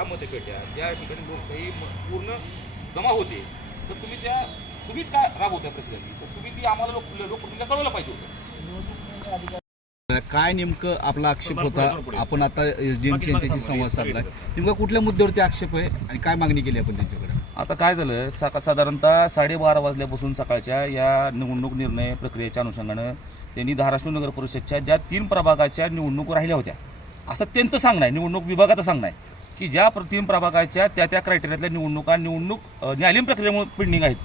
ह्या मतपेट्या ज्या ठिकाणी लोकशाही म- पूर्ण जमा होते तर तुम्ही त्या तुम्हीच काय राबवत्या प्रक्रिया तर तुम्ही ती आम्हाला लोक लोकप्रतिनिधीला कळवलं पाहिजे होतं. काय नेमकं आपला आक्षेप होता? आपण आता एसडीएमसी यांच्याशी संवाद साधलाय. नेमका कुठल्या मुद्द्यावरती आक्षेप आहे आणि काय मागणी केली आपण त्यांच्याकडे? आता काय झालं सका साधारणतः साडेबारा वाजल्यापासून सकाळच्या या निवडणूक निर्णय प्रक्रियेच्या अनुषंगानं त्यांनी धाराशिव नगर परिषदच्या ज्या तीन प्रभागाच्या निवडणूक राहिल्या होत्या असं त्यांचं सांगणं आहे. निवडणूक विभागाचं सांगणं आहे. की ज्या तीन प्रभागाच्या त्या त्या क्रायटेरियातल्या निवडणुका निवडणूक न्यायालयीन प्रक्रियेमुळे पेंडिंग आहेत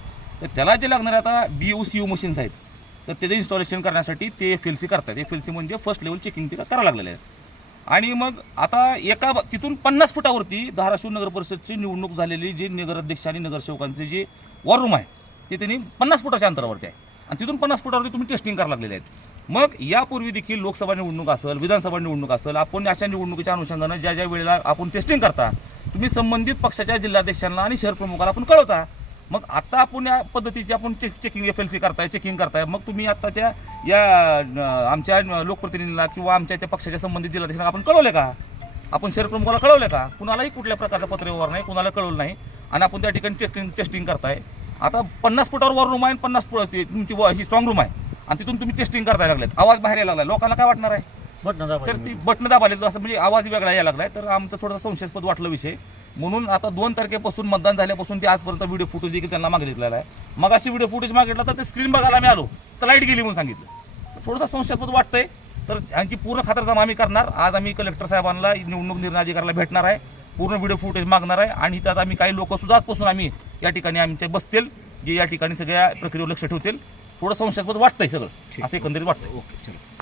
तर त्याला जे लागणारे आता B U C U machines आहेत तर त्याचं इन्स्टॉलेशन करण्यासाठी ते एफ एल सी करतात. एफ एल सी म्हणजे फर्स्ट लेवल चेकिंग ते करायला लागलेलं आहे आणि मग आता एका तिथून पन्नास फुटावरती धाराशिव नगर परिषदची निवडणूक झालेली जी नगराध्यक्ष आणि नगरसेवकांचे जे वॉर रूम आहे ते त्यांनी पन्नास फुटाच्या अंतरावरती आहे. आणि तिथून पन्नास फुटावरती तुम्ही टेस्टिंग करायला लागलेले आहेत. मग यापूर्वी देखील लोकसभा निवडणूक असेल विधानसभा निवडणूक असेल आपण अशा निवडणुकीच्या अनुषंगानं ज्या ज्या वेळेला आपण टेस्टिंग करता तुम्ही संबंधित पक्षाच्या जिल्हाध्यक्षांना आणि शहर प्रमुखाला आपण कळवता. मग आता आपण या पद्धतीची आपण check checking F L C करताय चेकिंग करताय. मग तुम्ही आत्ताच्या या आमच्या लोकप्रतिनिधीला किंवा आमच्या त्या पक्षाच्या संबंधित जिल्हाध्यक्षांना आपण कळवले का? आपण शहर प्रमुखाला कळवले का? कुणालाही कुठल्या प्रकारचा पत्रव्यवहार नाही कुणाला कळवलं नाही. आणि आपण त्या ठिकाणी चेकिंग टेस्टिंग करताय. आता पन्नास फुटावर वर रूम आहे आणि पन्नास फुट तुमची ही स्ट्रॉंग रूम आहे. आणि तिथून तुम्ही टेस्टिंग करताय लागलेत. आवाज बाहेर यायला लागलाय. लोकांना काय वाटणार आहे? तर ती बटणं दाबाले असं म्हणजे आवाज वेगळा यायला लागलाय. तर आमचं थोडंसं संशयास्पद वाटलं विषय. म्हणून आता दोन तारखेपासून मतदान झाल्यापासून ते आजपर्यंत व्हिडिओ फुटेज देखील त्यांना मागितलेला आहे. मग अशी व्हिडिओ फुटेज मागितला तर ते स्क्रीन बघायला आम्ही आलो. तर लाइट गेली म्हणून सांगितलं. थोडंसं संशयास्पद वाटतंय. तर आणखी पूर्ण खातरजमा आम्ही करणार. आज आम्ही कलेक्टर साहेबांना निवडणूक निर्णय अधिकाऱ्याला भेटणार आहे. पूर्ण व्हिडिओ फुटेज मागणार आहे. आणि त्यात आम्ही काही लोक सुद्धा आजपासून आम्ही या ठिकाणी आमचे बसतील. जे या ठिकाणी सगळ्या प्रक्रियेवर लक्ष ठेवतील. थोडं संशयास्पद वाटतंय सगळं. असं एकंदरीत वाटतंय. ओके चला.